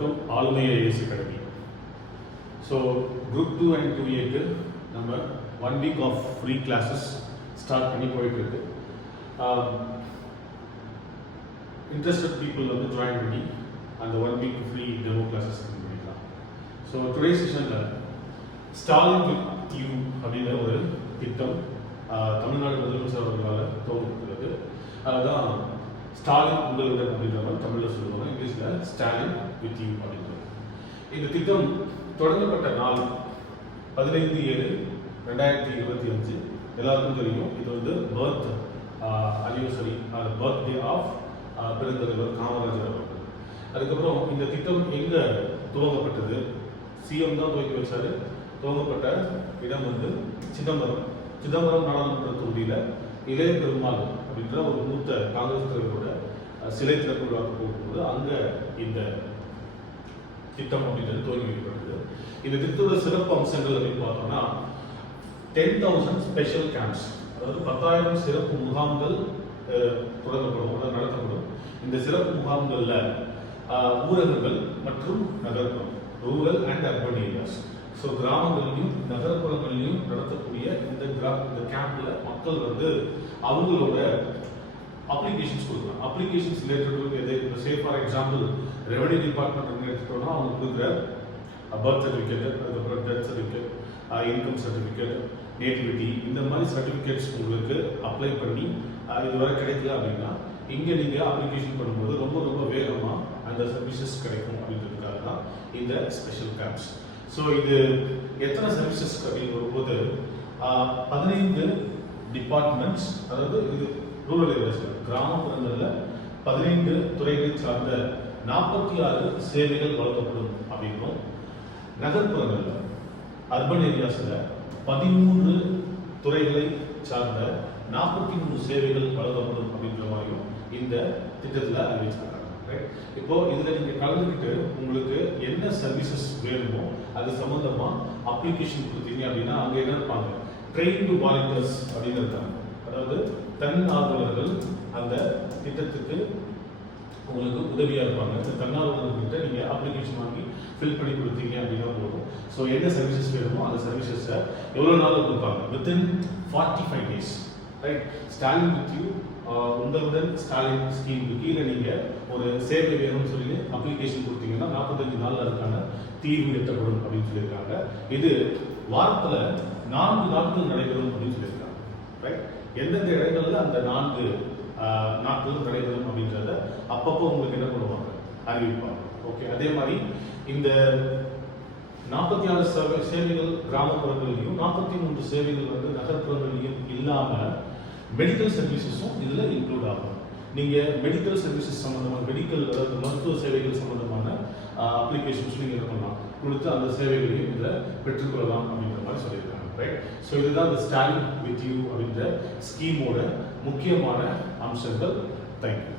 அனைவருக்கும் ஆளுமைய AC academy. So group 2 and 2Aக்கு நம்ம 1 week of free classes start பண்ணி போயிட்டுருக்கு. இன்ட்ரெஸ்டட் பீப்புள் வந்து ஜாயின் பண்ணி அந்த 1 வீக் ஃப்ரீ டெமோ கிளாஸஸ் பண்ணிக்கலாம். ஸோ டுடே செஷனில் ஸ்டாலின் வித் யூ அப்படின்ற ஒரு திட்டம் தமிழ்நாடு முதலமைச்சர் அவர்களால் துவங்கப்பட்டுள்ளது. அதுதான் ஸ்டாலின் உங்களுடன் அப்படின்ற மாதிரி தமிழில் சொல்லுவாங்க, இங்கிலீஷில் ஸ்டாலின் வித் யூ அப்படின்றது. இந்த திட்டம் தொடங்கப்பட்ட நாள் 15/7/2025. எல்லாருக்கும் தெரியும், இது வந்து பர்த் அனிவர்சரி, பர்த்டே ஆஃப் பெருந்தலைவர் காமராஜர் அவர்கள். அதுக்கப்புறம் இந்த திட்டம் எங்கே துவங்கப்பட்டது? சிஎம் தான் துவக்கி வச்சாரு. துவங்கப்பட்ட இடம் வந்து சிதம்பரம் நாடாளுமன்ற தொகுதியில் இளைய பெருமாள் அப்படின்ற ஒரு மூத்த காங்கிரஸ் தலைவரோட சிலை திறப்பு விழாவுக்கு போகும்போது அங்கே இந்த திட்டம் அப்படின்றது துவங்கி வைக்கப்பட்டது. இந்த திட்டத்தோட சிறப்பு அம்சங்கள் அப்படின்னு பார்த்தோம்னா 10,000 ஸ்பெஷல் கேம்ப்ஸ், அதாவது 10,000 சிறப்பு முகாம்கள் தொடங்கப்படும், அதாவது நடத்தப்படும். இந்த சிறப்பு முகாம்களில் ஊரகங்கள் மற்றும் நகர்ப்புறம், rural and urban areas, so கிராமங்கள்லையும் நகர்ப்புறங்கள்லையும் நடத்தக்கூடிய இந்த கேம்ப்ல மக்கள் வந்து அவங்களோட அப்ளிகேஷன்ஸ் கொடுக்குறாங்க. அப்ளிகேஷன்ஸ் ரிலேட்டட் எது, say for example revenue department எடுத்துட்டோம்னா அவங்க கொடுக்குற பர்த் சர்டிஃபிகேட், அதுக்கப்புறம் death certificate, income certificate, nativity, இந்த மாதிரி சர்டிஃபிகேட்ஸ் உங்களுக்கு அப்ளை பண்ணி இதுவரை கிடைக்கல அப்படின்னா இங்கே நீங்கள் அப்ளிகேஷன் பண்ணும்போது ரொம்ப ரொம்ப வேகமாக அந்த சர்வீசஸ் கிடைக்கும் அப்படின்றதுக்காக தான் இந்த ஸ்பெஷல் கேம்ப்ஸ். ஸோ இது எத்தனை சர்வீசஸ் அப்படின்னு வரும்போது 15 டிபார்ட்மெண்ட்ஸ், அதாவது இது ரூரல் ஏரியாஸில் கிராமப்புறங்களில் 15 துறைகளை சார்ந்த 46 சேவைகள் வழங்கப்படும் அப்படின்னும், நகர்ப்புறங்களில் அர்பன் ஏரியாஸில் 13 துறைகளை சார்ந்த 43 சேவைகள் வழங்கப்படும் அப்படின்ற மாதிரியும் இந்த திட்டத்தில் அறிவிச்சிருக்காங்க. இப்போ இதில் நீங்கள் கலந்துக்கிட்டு உங்களுக்கு என்ன சர்வீசஸ் வேணுமோ அது சம்பந்தமா அப்ளிகேஷன் கொடுத்தீங்க அப்படின்னா அங்கே என்ன இருப்பாங்க, ட்ரெயின்டு வாலண்டியர்ஸ் அப்படின்னு இருக்காங்க. அதாவது தன்னார்வலர்கள் அந்த திட்டத்துக்கு உங்களுக்கு உதவியாக இருப்பாங்க. இந்த தன்னார்வலர்கிட்ட நீங்கள் அப்ளிகேஷன் வாங்கி ஃபில் பண்ணி கொடுத்தீங்க அப்படின்னா போதும். ஸோ என்ன சர்வீசஸ் வேணுமோ அந்த சர்வீசஸை எவ்வளோ நாளில் கொடுப்பாங்க, within 45 days. Right. Stalin with you, உங்களுடன் ஸ்டாலின் ஸ்கீமுக்கு கீழே நீங்கள் ஒரு சேவை வேணும்னு சொல்லி அப்ளிகேஷன் கொடுத்தீங்கன்னா 45 நாளில் அதுக்கான தீர்வு எட்டப்படும் அப்படின்னு சொல்லியிருக்காங்க. இது வாரத்தில் 4 நாட்கள் நடைபெறும் அப்படின்னு சொல்லியிருக்காங்க. ரைட். எந்தெந்த இடங்களில் அந்த 4 நாட்கள் நடைபெறும் அப்படின்றத அப்பப்போ உங்களுக்கு என்ன பண்ணுவாங்க, அறிவிப்பாங்க. ஓகே. அதே மாதிரி இந்த 46 சேவைகள் கிராமப்புறங்களிலையும் 43 சேவைகள் வந்து நகர்ப்புறங்களிலையும் இல்லாமல் மெடிக்கல் சர்வீசஸும் இதில் இன்க்ளூட் ஆகும். நீங்கள் மெடிக்கல் சர்வீசஸ் சம்மந்தமான மெடிக்கல், அதாவது மருத்துவ சேவைகள் சம்மந்தமான அப்ளிகேஷன்ஸ் நீங்கள் என்ன பண்ணலாம், கொடுத்து அந்த சேவைகளையும் இதில் பெற்றுக்கொள்ளலாம் அப்படின்ற மாதிரி சொல்லியிருக்காங்க. ரைட். ஸோ இதுதான் இந்த ஸ்டாலின் வித் யூ அப்படின்ற ஸ்கீமோட முக்கியமான அம்சங்கள். தேங்க்யூ.